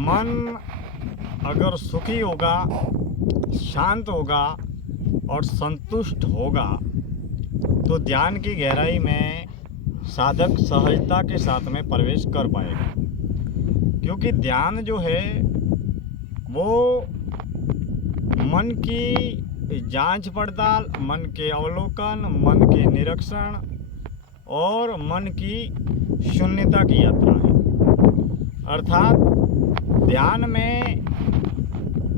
मन अगर सुखी होगा, शांत होगा और संतुष्ट होगा तो ध्यान की गहराई में साधक सहजता के साथ में प्रवेश कर पाएगा। क्योंकि ध्यान जो है वो मन की जांच पड़ताल, मन के अवलोकन, मन के निरीक्षण और मन की शून्यता की यात्रा है। अर्थात ध्यान में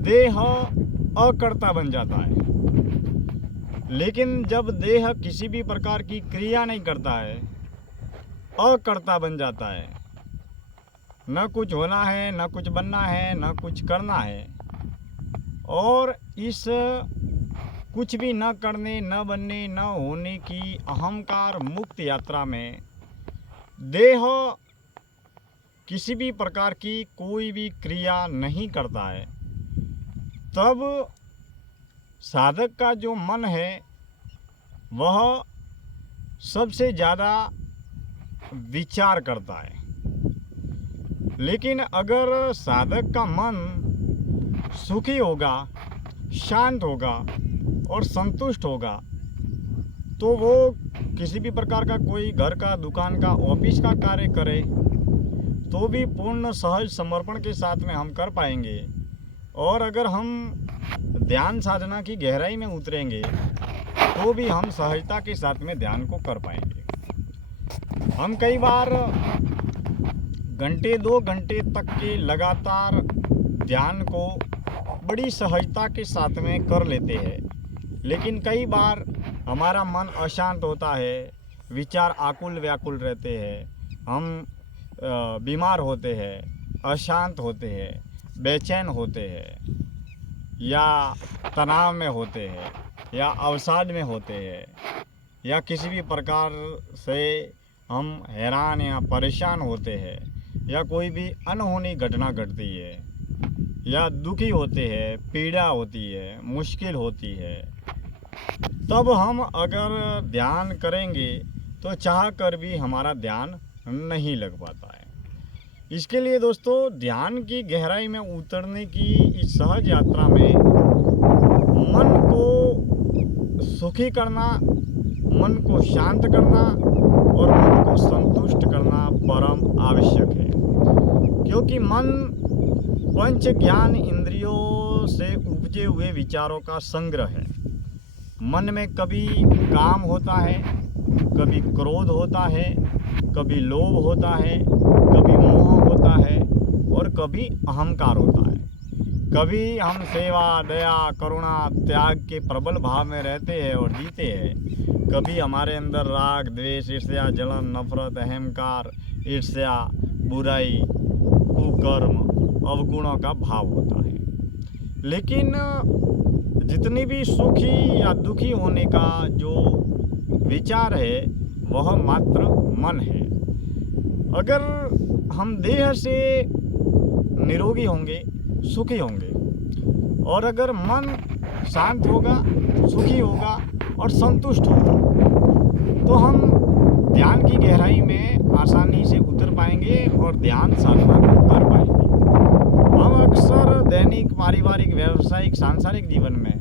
देह अकर्ता बन जाता है। लेकिन जब देह किसी भी प्रकार की क्रिया नहीं करता है, अकर्ता बन जाता है, न कुछ होना है, न कुछ बनना है, न कुछ करना है, और इस कुछ भी न करने, न बनने, न होने की अहंकार मुक्त यात्रा में देह किसी भी प्रकार की कोई भी क्रिया नहीं करता है, तब साधक का जो मन है वह सबसे ज़्यादा विचार करता है। लेकिन अगर साधक का मन सुखी होगा, शांत होगा और संतुष्ट होगा तो वो किसी भी प्रकार का कोई घर का, दुकान का, ऑफिस का कार्य करे तो भी पूर्ण सहज समर्पण के साथ में हम कर पाएंगे। और अगर हम ध्यान साधना की गहराई में उतरेंगे तो भी हम सहजता के साथ में ध्यान को कर पाएंगे। हम कई बार घंटे 2 घंटे तक के लगातार ध्यान को बड़ी सहजता के साथ में कर लेते हैं, लेकिन कई बार हमारा मन अशांत होता है, विचार आकुल व्याकुल रहते हैं, हम बीमार होते हैं, अशांत होते हैं, बेचैन होते हैं, या तनाव में होते हैं, या अवसाद में होते हैं, या किसी भी प्रकार से हम हैरान या परेशान होते हैं, या कोई भी अनहोनी घटना घटती है, या दुखी होते हैं, पीड़ा होती है, मुश्किल होती है, तब हम अगर ध्यान करेंगे तो चाह कर भी हमारा ध्यान नहीं लग पाता है। इसके लिए दोस्तों, ध्यान की गहराई में उतरने की इस सहज यात्रा में मन को सुखी करना, मन को शांत करना और मन को संतुष्ट करना परम आवश्यक है। क्योंकि मन पंच ज्ञान इंद्रियों से उपजे हुए विचारों का संग्रह है। मन में कभी काम होता है, कभी क्रोध होता है, कभी लोभ होता है, कभी मोह होता है और कभी अहंकार होता है। कभी हम सेवा, दया, करुणा, त्याग के प्रबल भाव में रहते हैं और जीते हैं। कभी हमारे अंदर राग, द्वेष, ईर्ष्या, जलन, नफरत, अहंकार, ईर्ष्या, बुराई, कुकर्म, अवगुणों का भाव होता है। लेकिन जितनी भी सुखी या दुखी होने का जो विचार है वह मात्र मन है। अगर हम देह से निरोगी होंगे, सुखी होंगे, और अगर मन शांत होगा, सुखी होगा और संतुष्ट होगा तो हम ध्यान की गहराई में आसानी से उतर पाएंगे और ध्यान साधना को कर पाएंगे। हम अक्सर दैनिक, पारिवारिक, व्यावसायिक, सांसारिक जीवन में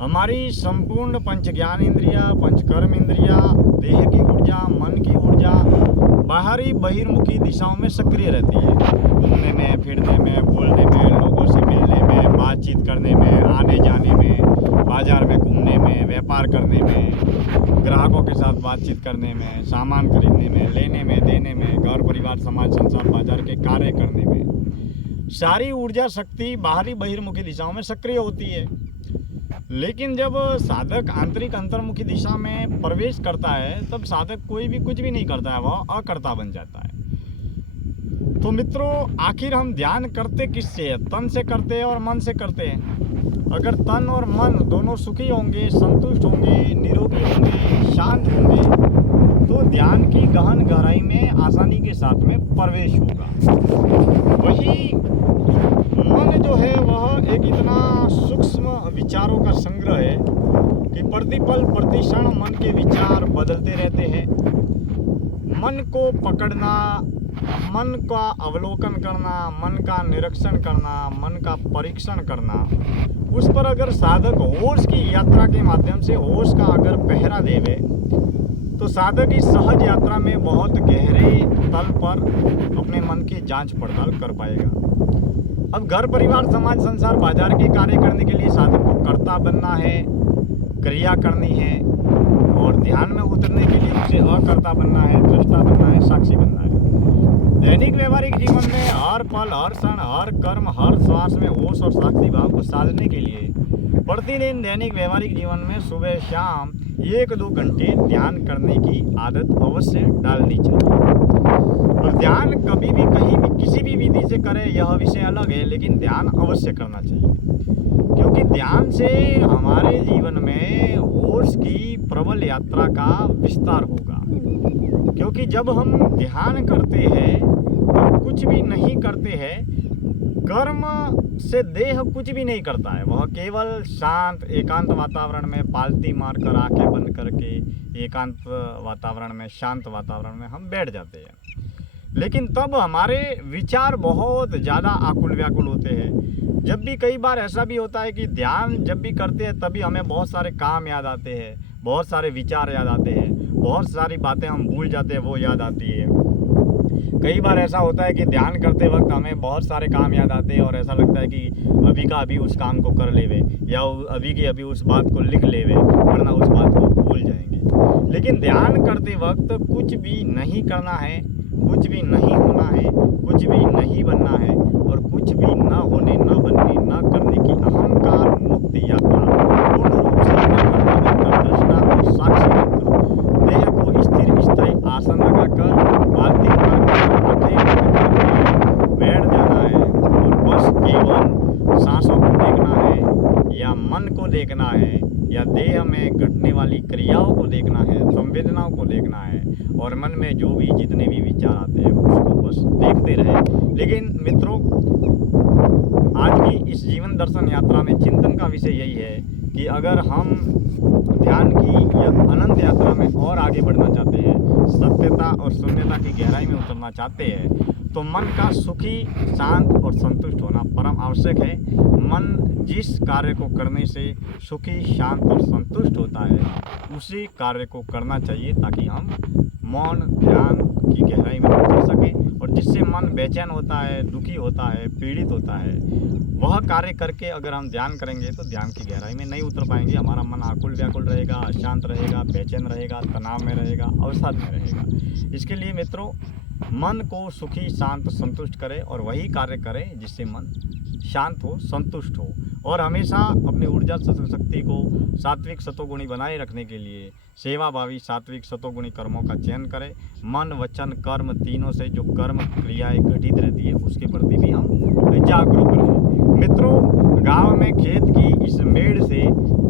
हमारी संपूर्ण पंच ज्ञान इंद्रिया, पंचकर्म इंद्रिया, देह की ऊर्जा, मन की ऊर्जा बाहरी बहिर्मुखी दिशाओं में सक्रिय रहती है। घूमने में, फिरने में, बोलने में, लोगों से मिलने में, बातचीत करने में, आने जाने में, बाजार में घूमने में, व्यापार करने में, ग्राहकों के साथ बातचीत करने में, सामान खरीदने में, लेने में, देने में, घर परिवार, समाज, संसार, बाजार के कार्य करने में सारी ऊर्जा शक्ति बाहरी बहिर्मुखी दिशाओं में सक्रिय होती है। लेकिन जब साधक आंतरिक अंतर्मुखी दिशा में प्रवेश करता है तब साधक कोई भी कुछ भी नहीं करता है, वह अकर्ता बन जाता है। तो मित्रों, आखिर हम ध्यान करते किससे है? तन से करते हैं और मन से करते हैं। अगर तन और मन दोनों सुखी होंगे, संतुष्ट होंगे, निरोगी होंगे, शांत होंगे तो ध्यान की गहन गहराई में आसानी के साथ में प्रवेश होगा। वही मन जो है वह एक इतना सूक्ष्म विचारों का संग्रह है कि प्रतिपल प्रतिक्षण मन के विचार बदलते रहते हैं। मन को पकड़ना, मन का अवलोकन करना, मन का निरीक्षण करना, मन का परीक्षण करना, उस पर अगर साधक होश की यात्रा के माध्यम से होश का अगर पहरा देवे तो साधक इस सहज यात्रा में बहुत गहरे तल पर अपने मन की जांच पड़ताल कर पाएगा। अब घर परिवार समाज संसार बाजार के कार्य करने के लिए साधक को कर्ता बनना है, क्रिया करनी है, और ध्यान में उतरने के लिए उसे अकर्ता बनना है, दृष्टा बनना है, साक्षी बनना है। दैनिक व्यवहारिक जीवन में हर पल, हर क्षण, हर कर्म, हर श्वास में होश और साक्षी भाव को साधने के लिए प्रतिदिन दैनिक व्यवहारिक जीवन में सुबह शाम 1-2 घंटे ध्यान करने की आदत अवश्य डालनी चाहिए। और ध्यान कभी भी कहीं भी किसी भी विधि से करें यह विषय अलग है, लेकिन ध्यान अवश्य करना चाहिए, क्योंकि ध्यान से हमारे जीवन में होश की प्रबल यात्रा का विस्तार होगा। क्योंकि जब हम ध्यान करते हैं तो कुछ भी नहीं करते हैं, कर्म से देह कुछ भी नहीं करता है, वह केवल शांत एकांत वातावरण में पालती मारकर आंखें बंद करके एकांत वातावरण में, शांत वातावरण में हम बैठ जाते हैं। लेकिन तब हमारे विचार बहुत ज़्यादा आकुल व्याकुल होते हैं। जब भी कई बार ऐसा भी होता है कि ध्यान जब भी करते हैं तभी हमें बहुत सारे काम याद आते हैं, बहुत सारे विचार याद आते हैं, बहुत सारी बातें हम भूल जाते हैं, वो याद आती है। कई बार ऐसा होता है कि ध्यान करते वक्त हमें बहुत सारे काम याद आते हैं और ऐसा लगता है कि अभी का अभी उस काम को कर लेवे या अभी की अभी उस बात को लिख लेवे, वरना उस बात को भूल जाएंगे। लेकिन ध्यान करते वक्त कुछ भी नहीं करना है, कुछ भी नहीं होना है, कुछ भी नहीं बनना है, और कुछ भी न होने, न बनने, न करने की अहंकार मुक्त यात्रा पूर्ण रूप से दृष्टा और साक्षी बनकर देह को स्थिर स्थायी आसन लगाकर बाल्टी मारकर बैठ जाना है और बस केवल सांसों को देखना है या मन को देखना है या देह में घटने वाली क्रियाओं को देखना है, संवेदनाओं को देखना है, और मन में जो भी जितने भी विचार आते हैं उसको बस देखते रहे। लेकिन मित्रों, आज की इस जीवन दर्शन यात्रा में चिंतन का विषय यही है कि अगर हम ध्यान की या अनंत यात्रा में और आगे बढ़ना चाहते हैं, सत्यता और शून्यता की गहराई में उतरना चाहते हैं, तो मन का सुखी, शांत और संतुष्ट होना परम आवश्यक है। मन जिस कार्य को करने से सुखी, शांत और संतुष्ट होता है उसी कार्य को करना चाहिए, ताकि हम मौन ध्यान की गहराई में उतर सकें। और जिससे मन बेचैन होता है, दुखी होता है, पीड़ित होता है, वह कार्य करके अगर हम ध्यान करेंगे तो ध्यान की गहराई में नहीं उतर पाएंगे। हमारा मन आकुल व्याकुल रहेगा, अशांत रहेगा, बेचैन रहेगा, तनाव में रहेगा, अवसाद में रहेगा। इसके लिए मित्रों, मन को सुखी, शांत, संतुष्ट करें और वही कार्य करें जिससे मन शांत हो, संतुष्ट हो। और हमेशा अपनी ऊर्जा शक्ति को सात्विक सतोगुणी बनाए रखने के लिए सेवाभावी सात्विक सतोगुणी कर्मों का चयन करें। मन, वचन, कर्म तीनों से जो कर्म क्रियाएं घटित रहती है उसके प्रति भी हम जागरूक रहें। मित्रों, गांव में खेत की इस मेड़ से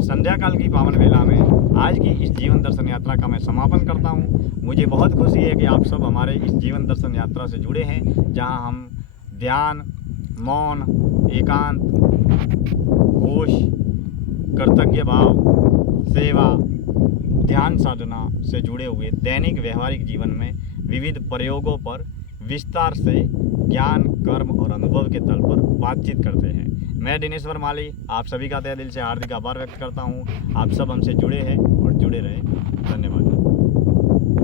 संध्या काल की पावन वेला में आज की इस जीवन दर्शन यात्रा का मैं समापन करता हूँ। मुझे बहुत खुशी है कि आप सब हमारे इस जीवन दर्शन यात्रा से जुड़े हैं, जहाँ हम ध्यान, मौन, एकांत, होश, कर्तव्य भाव, सेवा, ध्यान साधना से जुड़े हुए दैनिक व्यवहारिक जीवन में विविध प्रयोगों पर विस्तार से ज्ञान, कर्म और अनुभव के तल पर बातचीत करते हैं। मैं दिनेश्वर माली आप सभी का तहे दिल से हार्दिक आभार व्यक्त करता हूँ। आप सब हमसे जुड़े हैं और जुड़े रहें। धन्यवाद।